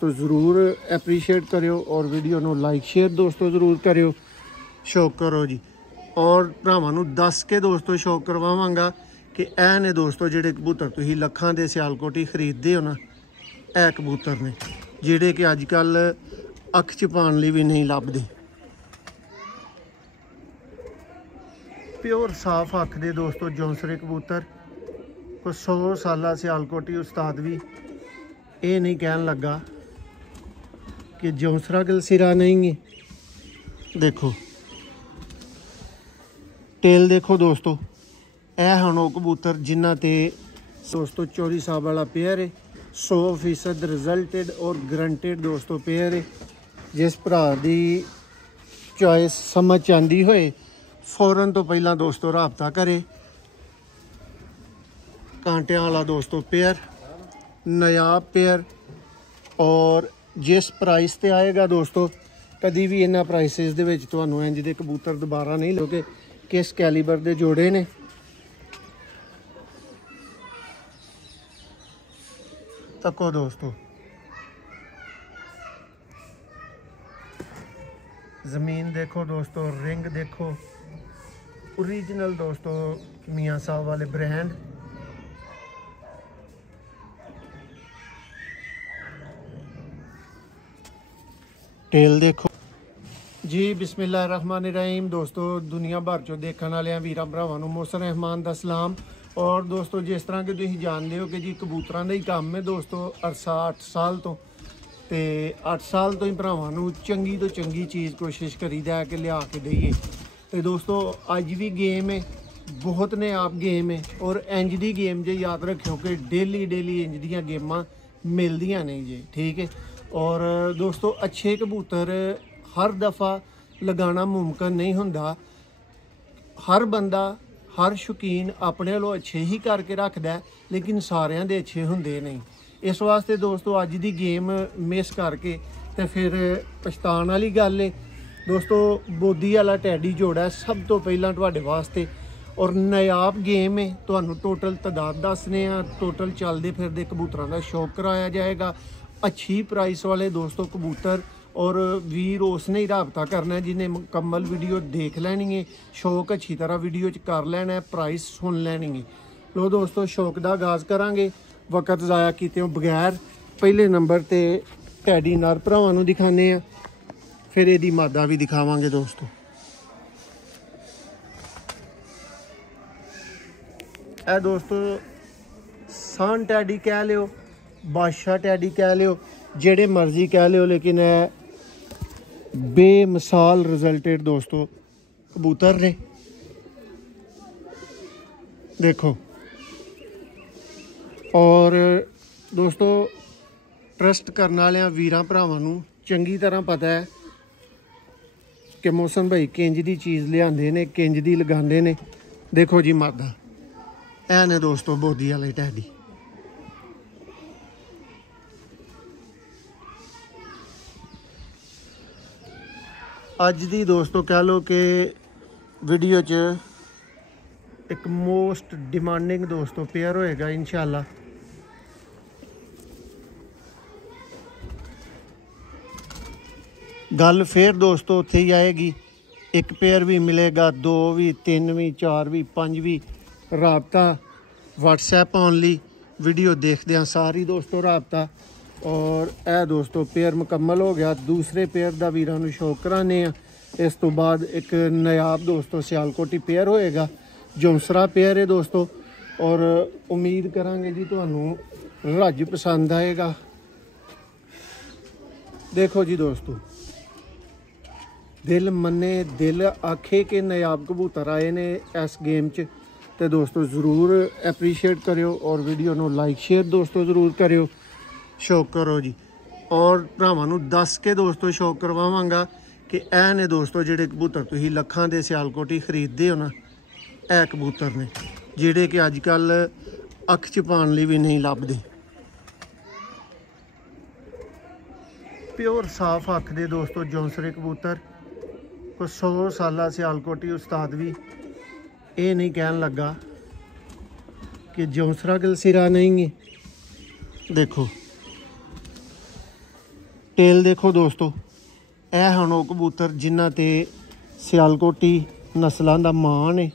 दोस्तों ज़रूर एप्रीशिएट करियो और वीडियो ਨੂੰ लाइक शेयर दोस्तों ज़रूर करियो। शौक करो जी और भरावां ਨੂੰ दस के दोस्तों शौक करवावांगा कि ਇਹ ਨੇ दोस्तों ਜਿਹੜੇ कबूतर ਤੁਸੀਂ ਲੱਖਾਂ ਦੇ ਸਿਆਲਕੋਟੀ ਖਰੀਦਦੇ ਹੋ ਨਾ, ਇਹ कबूतर ने ਜਿਹੜੇ कि ਅੱਜ ਕੱਲ ਅੱਖ ਚ ਪਾਉਣ ਲਈ ਵੀ नहीं ਲੱਭਦੇ। प्योर साफ अख दे दोस्तों जौंसरे कबूतर को 100 साला सियालकोटी उस्ताद भी ये नहीं कहन लगा कि जौंसरा गलसिरा नहीं है। देखो टेल देखो दोस्तों, यह हन वो कबूतर जिन्हां ते दोस्तों चौरी साहब वाला पेयर है। 100% रिजल्टेड और गरंटेड दोस्तों पेयर है। जिस भरा दी चॉइस समझ आती होए फौरन तो पहला दोस्तों राबता करे। कांटियां वाला दोस्तों पेयर, नायाब पेयर और जिस प्राइस ते आएगा दोस्तों कभी भी इन्हां प्राइसिस दे विच तुहानूं इंज दे कबूतर दोबारा नहीं लोगे। किस कैलीबर दे जोड़े ने, तको दोस्तों ज़मीन देखो दोस्तों, रिंग देखो, ओरिजिनल दोस्तों मियाँ साहब वाले ब्रांड। टेल देखो जी। बिस्मिल्लाहिर्रहमानिर्रहीम दोस्तों, दुनिया भर चो देखने वाले वीर भरावां नूं मौसम रहमान दा सलाम। और दोस्तों जिस तरह कि तुसीं जानते हो कि जी कबूतरां दा ही काम है दोस्तों अरसा 8 साल तो 8 साल तो ही भरावां नूं चंगी तो चंगी चीज़ कोशिश करीदा है कि लिया के दईए। तो दोस्तों अज भी गेम है, बहुत ने आप गेम है और इंज दी गेम जे याद रखियो कि डेली इंज दियां गेमां मिलदियां नहीं जी, ठीक है। और दोस्तों अच्छे कबूतर हर दफ़ा लगाना मुमकिन नहीं हुंदा। हर बंदा हर शौकीन अपने वालों अच्छे ही करके रखदा है, लेकिन सारियां दे अच्छे हुंदे नहीं। इस वास्ते दोस्तों अज दी गेम मिस करके तो फिर पछताण वाली गल है। दोस्तों बोदी वाला टैडी जोड़ा है सब तो पहला तुहाडे वास्ते और नायाब गेम है। तुहानूं टोटल तादाद दसने आ, टोटल चलते फिरदे कबूतरां दा शौक कराया जाएगा। अच्छी प्राइस वाले दोस्तों कबूतर और वीर उसने ही राबता करना है जिन्हें मुकम्मल वीडियो देख लेनी है, शौक अच्छी तरह वीडियो च कर लेना है, प्राइस सुन लेनी है। लो दोस्तों शौक का आगाज़ करांगे वक्त ज़ाया कीते बगैर। पहले नंबर ते टैडी नर भरावां नूं दिखाने आ, फिर यदी मादा भी दिखावांगे दोस्तों। ए दोस्तों सन टैडी कह लियो, बादशाह टैडी कह लियो, जेड़े मर्जी कह लियो, लेकिन बेमिसाल रिजल्टेड दोस्तों कबूतर ने। देखो और दोस्तों ट्रस्ट करने वाले वीरां भरावां नूं चंगी तरह पता है कि मौसम भाई किंज दी चीज़ लियाते ने, किंज दी लगाते ने। देखो जी मादा ऐ ने दोस्तों बोदी वाले टैडी। अज दी दोस्तों कह लो कि वीडियो च एक मोस्ट डिमांडिंग दोस्तों पेयर होएगा इंशाल्लाह। गल फिर दोस्तों उत्थे ही आएगी, एक पेयर भी मिलेगा, 2 भी, 3 भी, 4 भी, 5 भी। राबता व्हाट्सएप ओनली, वीडियो देखते हैं सारी दोस्तों राबता। और यह दोस्तों पेयर मुकम्मल हो गया। दूसरे पेयर का वीरां नूं शौक कराने आ। इस तो बाद एक नायाब दोस्तों सियालकोटी पेयर होएगा, जौंसरा पेयर है दोस्तों। और उम्मीद करांगे जी तुहानूं रज पसंद आएगा। देखो जी दोस्तों दिल मन्ने दिल आखे के नायाब कबूतर आए ने इस गेम च। तो दोस्तों ज़रूर एप्रीशिएट करियो और वीडियो नूं लाइक शेयर दोस्तों ज़रूर करियो। शौक करो जी और भरावां नूं दस के दोस्तों शौक करवावांगा कि ਇਹ ਨੇ दोस्तों ਜਿਹੜੇ कबूतर ਤੁਸੀਂ ਲੱਖਾਂ ਦੇ ਸਿਆਲਕੋਟੀ ਖਰੀਦਦੇ ਹੋ ਨਾ, ਇਹ कबूतर ने ਜਿਹੜੇ कि ਅੱਜ ਕੱਲ ਅੱਖ ਚ ਪਾਉਣ ਲਈ ਵੀ ਨਹੀਂ ਲੱਭਦੇ। प्योर साफ अख दे दोस्तों जौंसरे कबूतर को 100 साला सियालकोटी उस्ताद भी ये नहीं कहन लगा कि जौंसरा गलसिरा नहीं है। देखो टेल देखो दोस्तों, ਇਹ ਹਨ ਉਹ ਕਬੂਤਰ ਜਿਨ੍ਹਾਂ ਤੇ ਸਿਆਲਕੋਟੀ ਨਸਲਾਂ ਦਾ ਮਾਣ ਹੈ।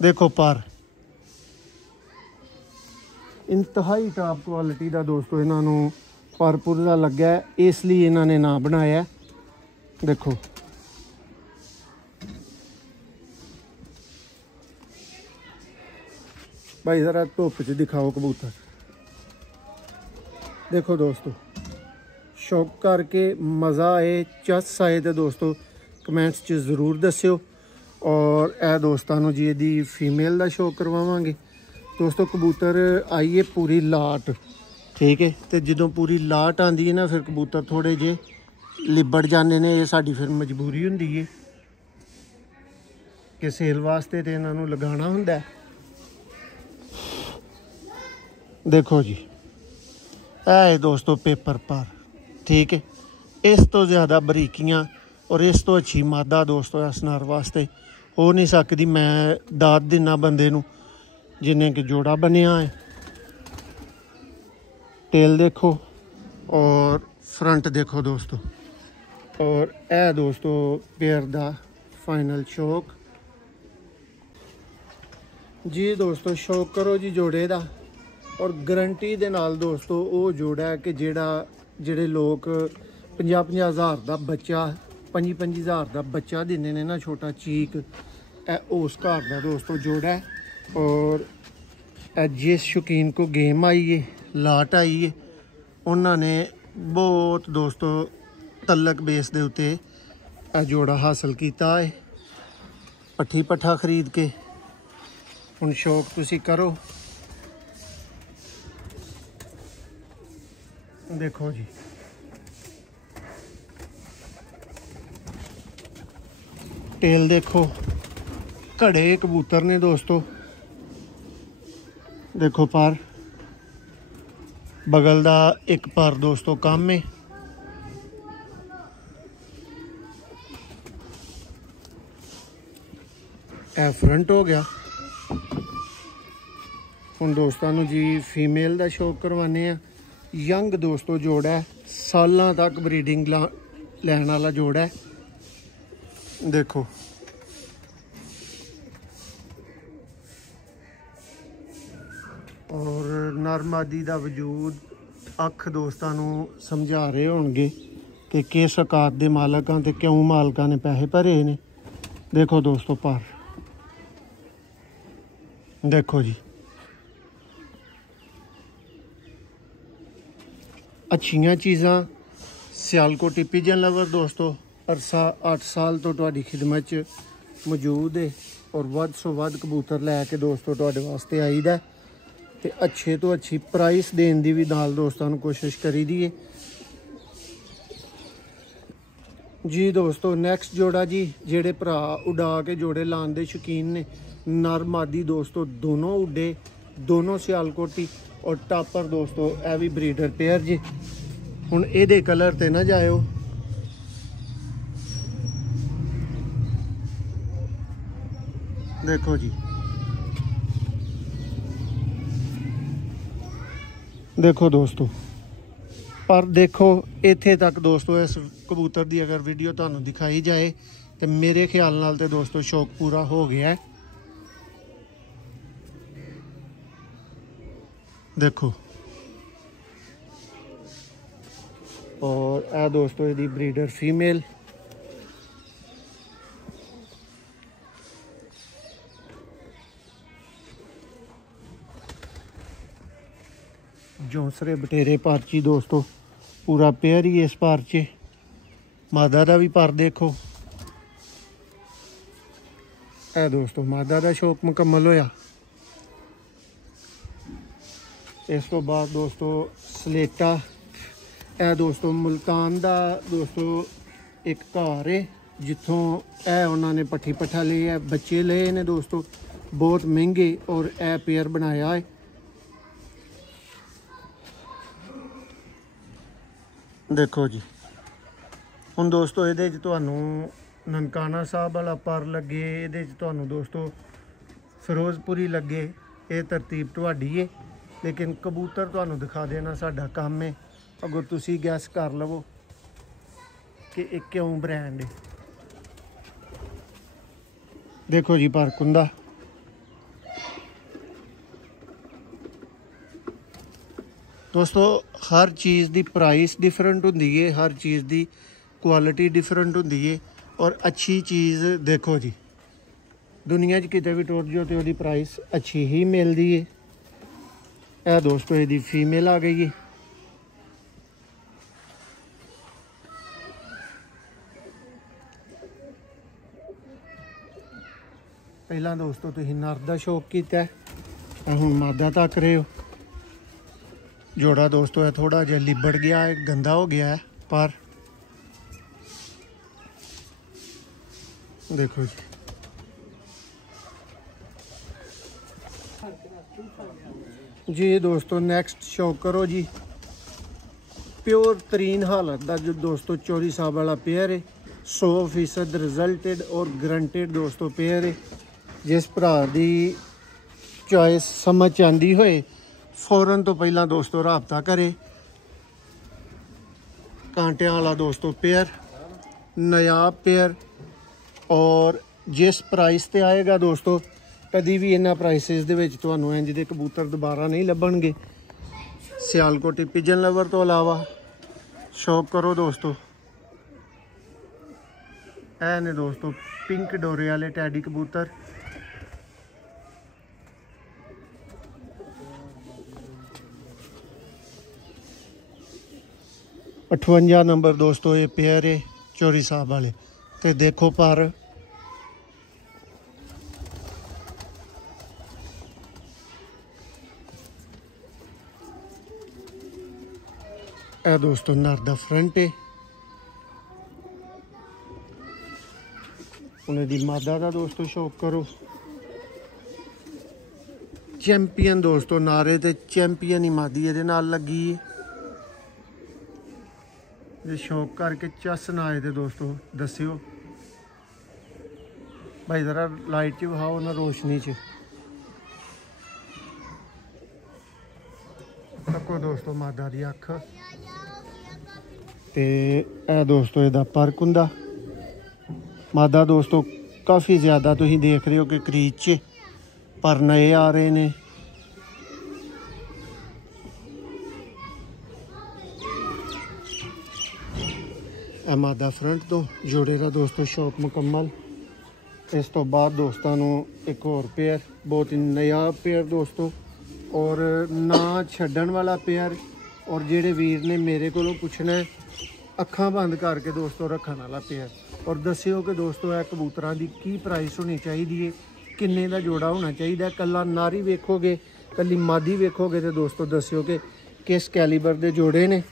देखो पर इंतहाई टॉप क्वालिटी का दोस्तों इन्हों परपुर का लग्या है, इसलिए इन्होंने ना बनाया। देखो भाई ज़रा धुप च दिखाओ कबूतर। देखो दोस्तों, शौक करके मज़ा आए, चस आए तो दोस्तों कमेंट्स च ज़रूर दस्यो। और ए दोस्तों जी यदि फीमेल का शौक करवावांगे दोस्तों। कबूतर आई है पूरी लाट, ठीक है, तो जो पूरी लाट आती है ना फिर कबूतर थोड़े जे लिबड़ जाने ने। ये साडी फिर मजबूरी हुंदी है कि सेल वास्ते तो इन्हों लगाना हुंदा है। देखो जी है दोस्तों पेपर पर, ठीक है। इस तो ज़्यादा बरीकियां और इस तो अच्छी मादा दोस्तों इस नर वास्ते हो नहीं सकती। मैं दाद दिना बंदे नूं जिन्हें कि जोड़ा बनया है। टेल देखो और फ्रंट देखो दोस्तों। और ए दोस्तों पेयर दा फाइनल शौक जी दोस्तों। शौक करो जी जोड़े दा और गारंटी दे नाल दोस्तों वो जोड़ा है कि जेड़े लोग 50-50 हज़ार का बच्चा 25-25 हज़ार का बच्चा देने ने ना छोटा चीक, उस घर का दोस्तों जोड़ा है। और जिस शौकीन को गेम आई है, लाट आई है, उन्होंने बहुत दोस्तों तलक बेस के उत्ते जोड़ा हासिल किया है पट्ठी पट्ठा खरीद के। हुण शौक तुसी करो। देखो जी टेल देखो, घड़े कबूतर ने दोस्तों। देखो पर बगल दा एक पर दोस्तों कम है। ए फ्रंट हो गया। हुण दोस्तों जी फीमेल का शौक करवाने आ। यंग दोस्तों जोड़ा है, सालां तक ब्रीडिंग लैन वाला जोड़ा है। देखो और नरमादी का वजूद अख दोस्तों समझा रहे होंगे कि किस औकात के मालक हैं तो क्यों मालका ने पैसे भरे ने। देखो दोस्तों पर देखो जी अच्छियां चीज़ां। सियालकोटी पिजन लवर दोस्तों अरसा 8 साल तो तुहाडी खिदमत च मौजूद है और वध सो वध कबूतर लैके दोस्तों तुहाडे वास्ते आईदा ते अच्छे तो अच्छी प्राइस देने की भी नाल दोस्तों कोशिश करी दी है जी। दोस्तों नैक्सट जोड़ा जी, जेड़े भरा उड़ा के जोड़े लाने दे शौकीन ने, नर मादी दोस्तों दोनों उड्डे, दोनों सियालकोटी और टापर दोस्तों ए भी ब्रीडर पेयर जी। हुण इहदे कलर ते ना जाओ। देखो जी देखो दोस्तों पर देखो इत्थे तक दोस्तों इस कबूतर की अगर वीडियो तुहानू दिखाई जाए तो मेरे ख्याल नाल ते दोस्तों शौक पूरा हो गया है। देखो और ए दोस्तों यदि ब्रीडर फीमेल। जौंसरे बटेरे पार्ची दोस्तों पूरा पेयर ही इस पार्चे। मादा का भी पर देखो। ए दोस्तों मादा का शौक मुकम्मल होया। इस तो बाद दोस्तों सलेटा। ए दोस्तों मुल्तान का दोस्तों एक घर है जिथों ए उन्होंने पट्ठी पट्ठा ले है, बच्चे ले ने दोस्तों बहुत महंगे और ए पेयर बनाया है। देखो जी हुण दोस्तों ये ननकाना साहब वाला पर लगे, ये दोस्तों फिरोजपुरी लगे। ये तरतीब तुहाडी है। लेकिन कबूतर तुहानू दिखा देना साडा काम है। अगों तुसी गैस कर लवो कि ये क्यों ब्रांड है। देखो जी परकुंदा, दोस्तों हर चीज़ की प्राइस डिफरेंट होंदी है, हर चीज़ की क्वालिटी डिफरेंट होंदी है। और अच्छी चीज़ देखो जी, दुनिया किते भी टुर जाओ तो उसकी प्राइस अच्छी ही मिलती है। यह दोस्तों यदी फीमेल आ गई है। पहला दोस्तों तुसीं नर दा शौक किया, हुण मादा तक रहे हो। जोड़ा दोस्तों है थोड़ा जिहा लिबड़ गया है, गंदा हो गया है, पर देखो जी जी दोस्तों नेक्स्ट शौक करो जी। प्योर तरीन हालत का जो दोस्तों चोरी साहब वाला पेयर है, 100% रिजल्टेड और गरंटेड दोस्तों पेयर है। जिस भरा की चॉइस समझ आती होए फौरन तो पहला दोस्तों राबता करे। कांटिया वाला दोस्तों पेयर, नायाब पेयर, और जिस प्राइस ते आएगा दोस्तों कभी भी इन्होंने प्राइसिस दे विच तुहानू इंज दे कबूतर दोबारा नहीं लभणगे। सियालकोटी पिजन लवर तो अलावा शौक करो दोस्तों। ऐ ने दोस्तों पिंक डोरे वाले टैडी कबूतर, अठवंजा नंबर दोस्तों ये पेयर है चोरी साहब वाले। तो देखो पर दोस्तों नर दा फ्रंट है, उन्हें मादा का दोस्तों शौक करो। चैंपियन दोस्तों नारे ते चैंपियन ही मादी ये नाल लगी है। जो शौक करके चस ना आए थे दोस्तों दस्यो भाई, ज़रा लाइट च विखाओ ना रोशनी च। तको दोस्तों मादा दी अख ते ए दोस्तों इहदा परक हुंदा। मादा दोस्तों काफ़ी ज़्यादा तुसीं देख रहे हो कि क्रीज च पर नए आ रहे ने। मादा फ्रंट तो जोड़े का दोस्तों शौक मुकम्मल। इस तो बाद दोस्तों एक और पेयर, बहुत ही नायाब पेयर दोस्तों, और ना छड्डण वाला पेयर। और जेड़े वीर ने मेरे को पूछना है अखां बंद करके दोस्तों रखने वाला पेयर। और दस्यो कि दोस्तों यह कबूतरां दी की प्राइस होनी चाहिए, किन्ने का जोड़ा होना चाहिए। कला नारी वेखोगे, कली मादी वेखोगे तो दोस्तों दस्यो कि किस कैलीबर के जोड़े ने।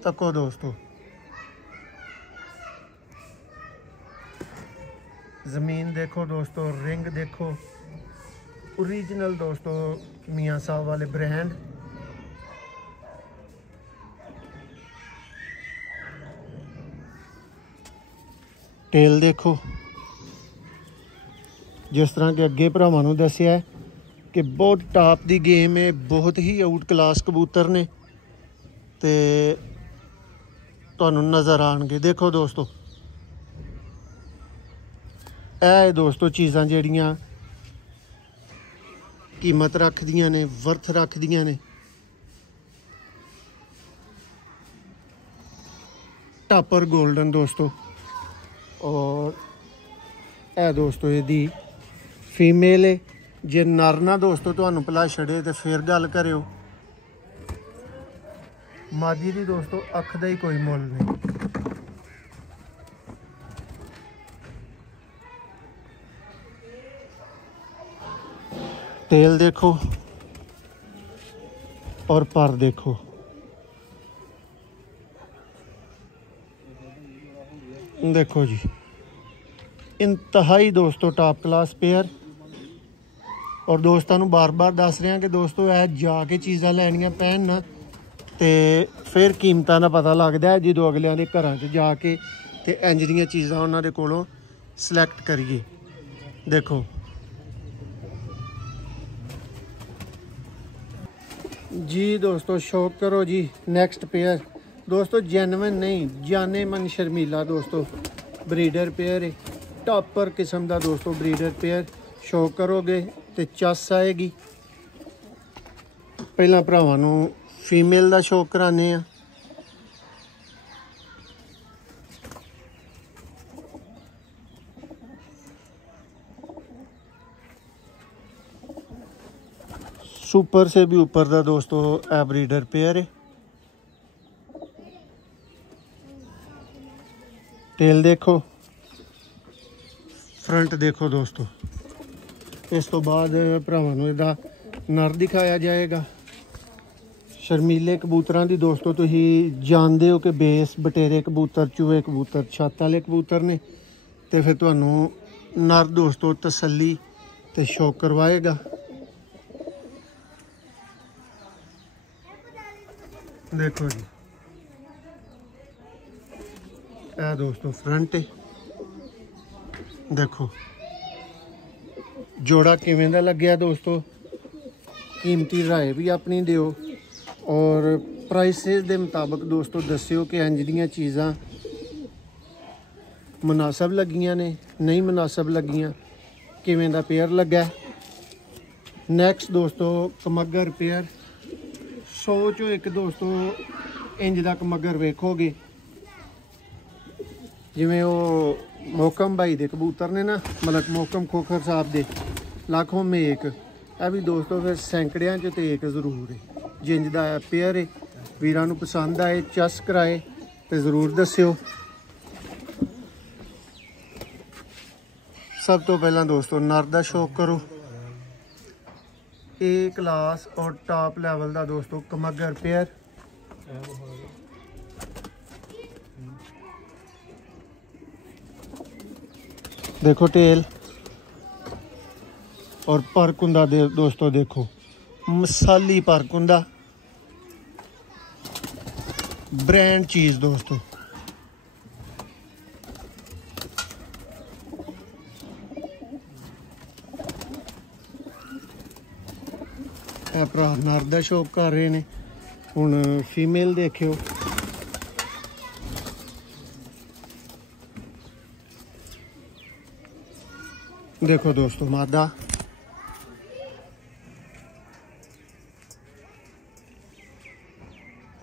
तको दोस्तों ज़मीन देखो दोस्तों, रिंग देखो, ओरिजिनल दोस्तों मियाँ साहब वाले ब्रांड। टेल देखो, जिस तरह के अगे भरावां नूं दस्सिया है कि बहुत टॉप दी गेम है, बहुत ही आउट क्लास कबूतर ने ते तुहानूं नज़र आउणगे। देखो दोस्तों ऐ दोस्तों चीज़ां जिहड़ियां कीमत रखदियां ने, वर्थ रखदियां ने। टापर गोल्डन दोस्तों, और ए दोस्तों यदी फीमेल है। जे नर ना दोस्तों तुहानूं भला छड़े तो फिर गल करियो। मादी दी दोस्तों अख दा ही कोई मुल नहीं। टेल देखो और पर देखो, देखो जी इंतहाई दोस्तों टॉप क्लास पेयर। और दोस्तों बार बार दस रहे हैं कि दोस्तों यह जाके चीज़ां लैनियां पैन ना ते फिर कीमतां दा पता लगदा है जो अगलियां दे घरां च जाके ते इंज दियां चीज़ां उन्हां दे कोलों सिलैक्ट करिए। देखो जी दोस्तों शौक करो जी। नेक्स्ट पेयर दोस्तों जेन्युइन नहीं जाने मन शर्मीला दोस्तों ब्रीडर पेयर है, टॉपर किस्म का दोस्तों ब्रीडर पेयर। शौक करोगे तो चस आएगी। पहला भरावां नूं फीमेल का शौक कराने आ। सुपर से भी ऊपर का दोस्तों ए ब्रीडर पेयर है। टेल देखो, फ्रंट देखो दोस्तों। इस तो बाद भरावां नूं इहदा नर दिखाया जाएगा। शर्मीले कबूतरां दी दोस्तों तुसीं जानदे हो कि बेस बटेरे कबूतर, चूहे कबूतर, छत्त वाले कबूतर ने, तो फिर तुहानूं नर दोस्तों तसल्ली ते शौक करवाएगा। देखो जी ए दोस्तों फ्रंट है। देखो जोड़ा किवें दा लग्या दोस्तों। कीमती राय भी अपनी दिओ और प्राइसेस दे मुताबिक दोस्तों दस्सिओ कि इंज दियां चीज़ां मुनासब लगियां ने नहीं मुनासब लगियां, किवें दा पेयर लग्गा। नैक्सट दोस्तों कमगर पेयर। 100 चो एक दोस्तों इंज दा कमगर वेखोगे जिवें वो मोहकम भाई दे कबूतर ने ना, मलक मोहकम खोखर साहब दे लाखों में एक। यह भी दोस्तों फिर सैकड़ियां च तो एक जरूर है। जिंज दा पेयर है, वीरां नूं पसंद आए चस कराए तो जरूर दस्सिओ। सब तो पहला दोस्तों नर दा शौक करो। ए क्लास और टॉप लेवल का दोस्तों कमगर पेयर। देखो टेल और परकुंदा दोस्तों देखो मसाली परकुंदा ब्रांड चीज़ दोस्तों। भरा नर दा शौक कर रहे ने। हुण फीमेल देखियो। देखो दोस्तों मादा।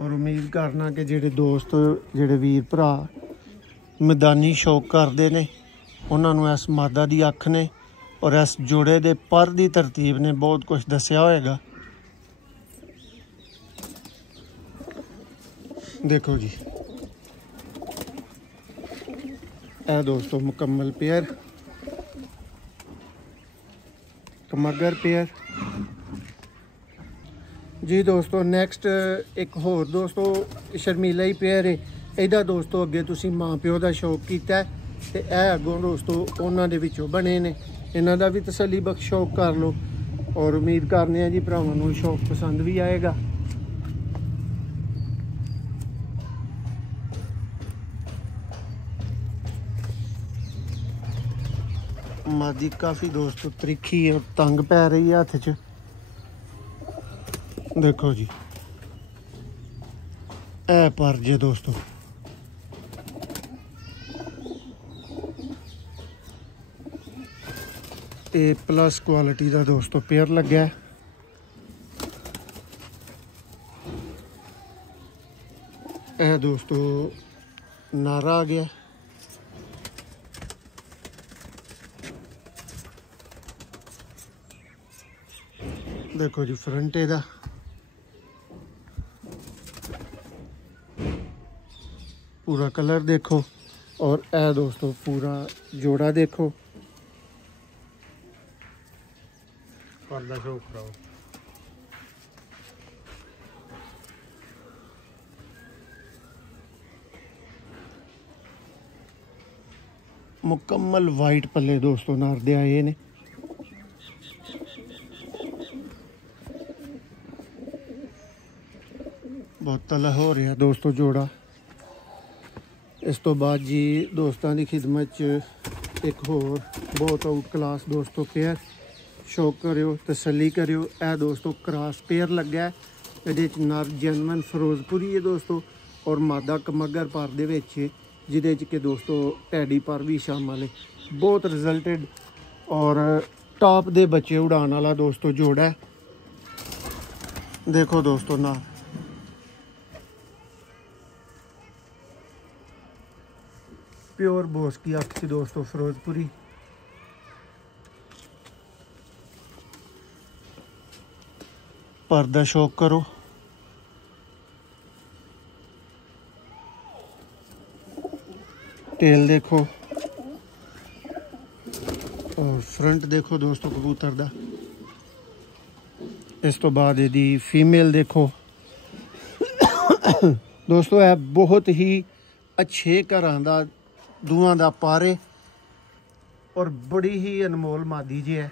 और उम्मीद करना कि जेडे दोस्त जेडे वीर भरा मैदानी शौक करते ने उन्होंने इस मादा की अख ने और इस जोड़े के पर की तरतीब ने बहुत कुछ दसिया होएगा। देखो जी ए दोस्तों मुकम्मल पेयर कमगर पेयर जी। दोस्तों नैक्सट एक होर दोस्तों शर्मीला ही पेयर है। इहदा दोस्तों अगे तुसी माँ प्यो का शौक किया तो यह अगों दोस्तों उन्होंने दे विचों बने ने। इन्हां दा भी तसल्ली बख्श शौक कर लो और उम्मीद करने हैं जी भरावां नूं शौक पसंद भी आएगा। मादी काफ़ी दोस्तों त्रिखी और तंग पै रही है हथ च। देखो जी ए पर जे दोस्तों ए प्लस क्वालिटी का दोस्तों पेयर लग्या। ए दोस्तों नारा आ गया। देखो जी फ्रंट एदा पूरा कलर देखो और ए दोस्तों पूरा जोड़ा देखो। पर्दा शौक कराओ। मुकम्मल वाइट पल्ले दोस्तों नार दे आए ने। बहुत तला हो रहा दोस्तों जोड़ा। इस तो बाद जी दोस्तों की खिदमत च एक होर बहुत आउट क्लास दोस्तों पेयर शौक करो तसली करो। ए दोस्तों क्रॉस पेयर लग्या ਇਹਦੇ 'ਚ ਨਰ ਜੈਨੂਅਨ ਫਿਰੋਜ਼ਪੁਰੀ है दोस्तों और मादा कमगर पर ਦੇ ਵਿੱਚ ਜਿਹਦੇ 'ਚ कि दोस्तों टैडी पर भी शामिल है। बहुत रिजल्टेड और टॉप दे बच्चे उड़ाने वाला दोस्तों जोड़ा है। देखो दोस्तों ना प्योर बोस की अख थी दोस्तों फिरोजपुरी। पर्दा शौक करो। टेल देखो और फ्रंट देखो दोस्तों कबूतर दा। इस तो बाद यदि फीमेल देखो दोस्तों है बहुत ही अच्छे घरां दा दूआं दा पारे और बड़ी ही अनमोल मादी जी है।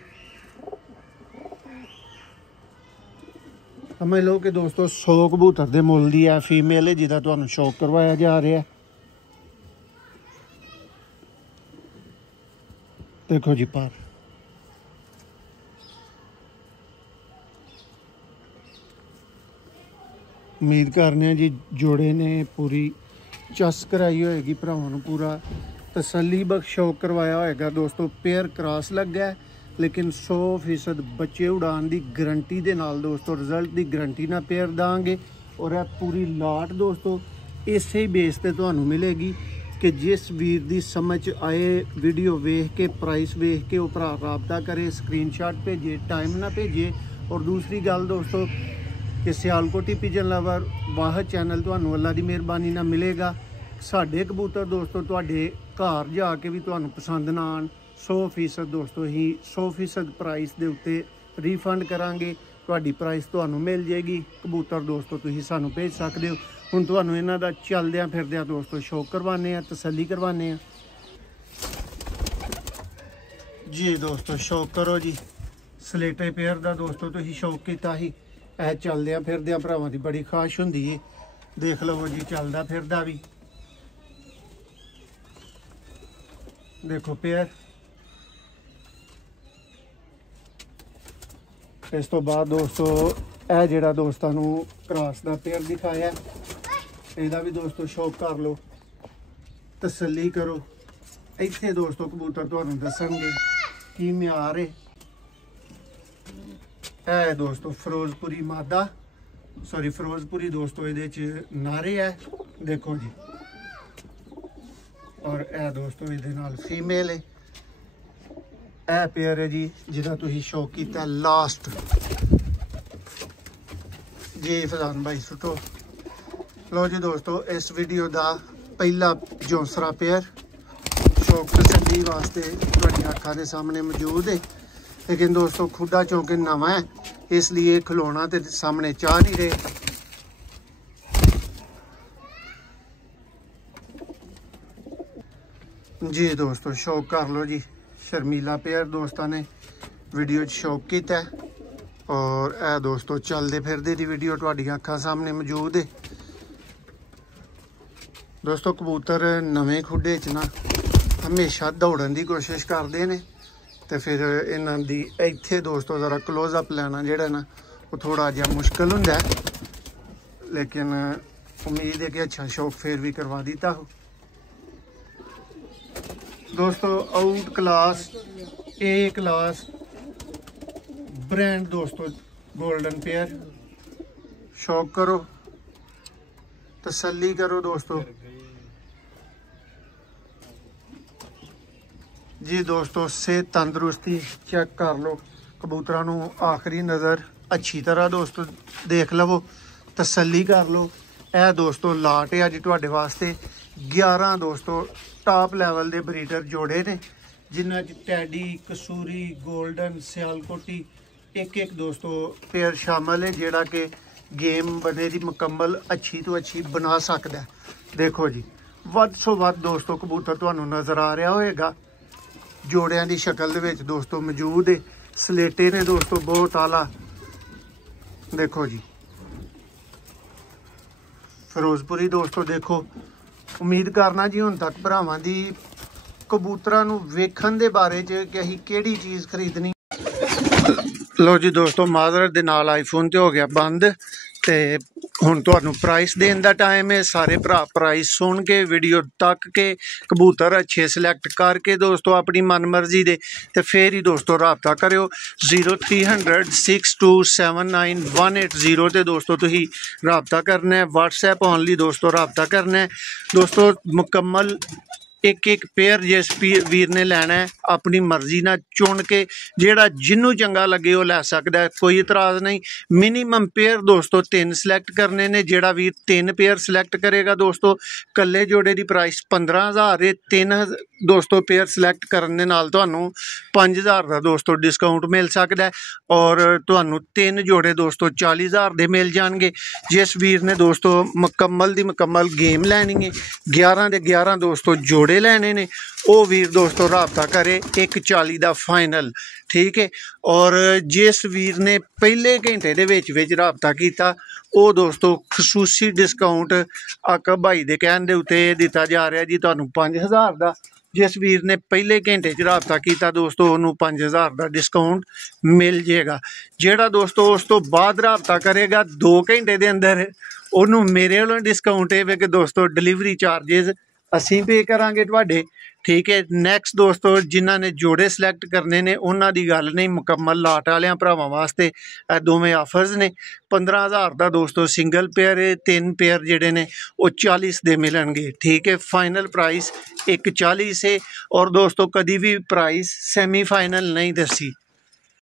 समझ लो कि दोस्तों 100 कबूतर दे मुल दी है फीमेल है जिहदा तुहानूं शौक करवाया जा रहा है। देखो जी पर उम्मीद करने जी जोड़े ने पूरी चस कराई होएगी भरावां नूं पूरा तसल्ली बख्श शौक करवाया होएगा दोस्तों। पेयर क्रॉस लगा है लेकिन 100% बच्चे उड़ान की गारंटी दे नाल दोस्तों रिजल्ट की गारंटी ना पेयर दांगे। और यह पूरी लाट दोस्तों इसे ही बेस ते तुहानूं मिलेगी कि जिस वीर दी समझ आए वीडियो वेख के प्राइस वेख के भरा राबता करे स्क्रीनशॉट भेजे टाइम ना भेजे। और दूसरी गल दोस्तों कि सियालकोटी पिजन लवर वाहद चैनल तुहानूं अल्लाह दी मेहरबानी ना मिलेगा। साडे कबूतर दोस्तों तुहाडे घर जाके भी तुहानूं पसंद ना आन 100% दोस्तों ही 100% प्राइस दे उत्ते रिफंड करांगे। तुहाडी प्राइस तुहानूं मिल जाएगी। कबूतर दोस्तों तुसीं सानूं भेज सकदे हो। हुण तुहानूं इन्हां दा चलदियां फिरदियां दोस्तों शौक करवाने आ तसल्ली करवाने आ जी। दोस्तों शौक करो जी सलेटे पेयर दा दोस्तों तुसीं शौक कीता ही ऐ चलदियां फिरदियां भरावां दी बड़ी खाश हुंदी है। देख लवो जी चलदा फिरदा भी देखो पेयर। इस तो बाद दोस्तों यह जिहड़ा दोस्तों क्रॉस का पेयर दिखाया इसका भी दोस्तों शौक कर लो तसल्ली करो। इत्थे दोस्तों कबूतर तुहानूं दसणगे की म्यार है दोस्तों फिरोजपुरी मादा सॉरी फिरोजपुरी दोस्तों ये नारे है देखो जी। और यह दोस्तों ये नाल फीमेल है। यह पेयर है जी जिहदा तुसीं शौक कीता लास्ट जी फजान भाई सुटो। लो जी दोस्तों इस वीडियो का पहला जौंसरा पेयर शौक तसल्ली वास्ते तुहाडी अखां दे सामने मौजूद है। लेकिन दोस्तों खुदा चौंके नवा है इसलिए खिलौना तो सामने चाह नहीं रहे। जी दोस्तों शौक कर लो जी शर्मीला पेयर दोस्तों ने वीडियो शौक किया है। और यह दोस्तों चलते फिरते की वीडियो तुहाडी अखां सामने मौजूद है। दोस्तों कबूतर नवे खुडे च ना हमेशा दौड़न की कोशिश करते हैं तो फिर इन्हां दी इत्थे दोस्तों ज़रा क्लोजअप लेना जिहड़ा ना वो थोड़ा जिहा मुश्किल हुंदा है। लेकिन उम्मीद है कि अच्छा शौक फिर भी करवा दिता हो। दोस्तों आउट क्लास ए क्लास ब्रांड दोस्तों गोल्डन पेयर शौक करो तसल्ली करो दोस्तों जी। दोस्तों सेहत तंदुरुस्ती चेक कर लो कबूतरां नूं आखिरी नज़र अच्छी तरह दोस्तों देख लवो तसल्ली कर लो। यह दोस्तों लाट है अज तुहाडे वास्ते 11 दोस्तों टॉप लैवल के ब्रीडर जोड़े ने जिन्हां च टैडी कसूरी गोल्डन सियालकोटी एक एक दोस्तों पेयर शामिल है जिहड़ा कि गेम बने दी मुकम्मल अच्छी तो अच्छी बना सकता है। देखो जी वध सो वध दोस्तों कबूतर तुहानूं नज़र आ रहा होएगा जोड़ियां की शक्ल दे विच दोस्तों मौजूद है। सलेटे ने दोस्तों बहुत आला देखो जी फिरोजपुरी दोस्तों देखो। उम्मीद करना जी हुण तक भरावां दी कबूतरां नूं वेखण दे बारे च कि असीं किहड़ी चीज़ खरीदनी। लो जी दोस्तों माजरत दे नाल आईफोन ते हो गया बंद ਤੇ ਹੁਣ ਤੁਹਾਨੂੰ ਪ੍ਰਾइस देने का टाइम है। सारे भरा प्राइस सुन के वीडियो तक के कबूतर अच्छे सिलैक्ट करके दोस्तों अपनी मन मर्जी दे ते फिर ही दोस्तों रबता करो 0300 6279 180 ते दोस्तों तुही रबता करना है। WhatsApp ओनली दोस्तों रबता करना है दोस्तों। मुकम्मल एक एक पेयर जिस वीर ने लेना है अपनी मर्जी ना चुन के जेड़ा जिन्नू चंगा लगे वो लै सकता है, कोई इतराज़ नहीं। मिनीमम पेयर दोस्तों 3 सिलैक्ट करने ने, जेड़ा वीर 3 पेयर सिलैक्ट करेगा दोस्तों कल्ले जोड़े की प्राइस 15,000 है। 3 दोस्तों पेयर सिलैक्ट करने नाल तुहानू 5,000 का दोस्तों डिस्काउंट मिल सकता है और तुहानू 3 जोड़े दोस्तों 40,000 के मिल जाएंगे। जिस वीर ने दोस्तों मुकम्मल दी मुकम्मल गेम लैनी है 11 के 11 दोस्तों जोड़े लेने ने वो वीर दोस्तों रबता करे 140 का फाइनल, ठीक है। और जिस वीर ने पहले घंटे दे विच रबता किया वो दोस्तों खसूसी डिस्काउंट आका भाई दे कहण दे उत्ते दिता जा रहा जी तुहानू 5,000 का। जिस वीर ने पहले घंटे रबता किया दोस्तों उन्होंने 5,000 का डिस्काउंट मिल जाएगा। जेड़ा दोस्तों उस तो बाद रबता करेगा 2 घंटे के अंदर उन्होंने मेरे वालों डिस्काउंट है कि दोस्तों डिलीवरी चार्जिज असी पे करांगे तुहाडे, ठीक है। नैक्सट दोस्तों जिन्हों ने जोड़े सिलैक्ट करने ने उन्हों की गल नहीं, मुकम्मल लाट वाले भरावां वास्ते दोवें आफर्स ने। 15,000 का दोस्तों सिंगल पेयर है, 3 पेयर जेडे ने वो 40 दे मिलणगे, ठीक है। फाइनल प्राइस 140 है और दोस्तों कभी भी प्राइस सेमी फाइनल नहीं दसी।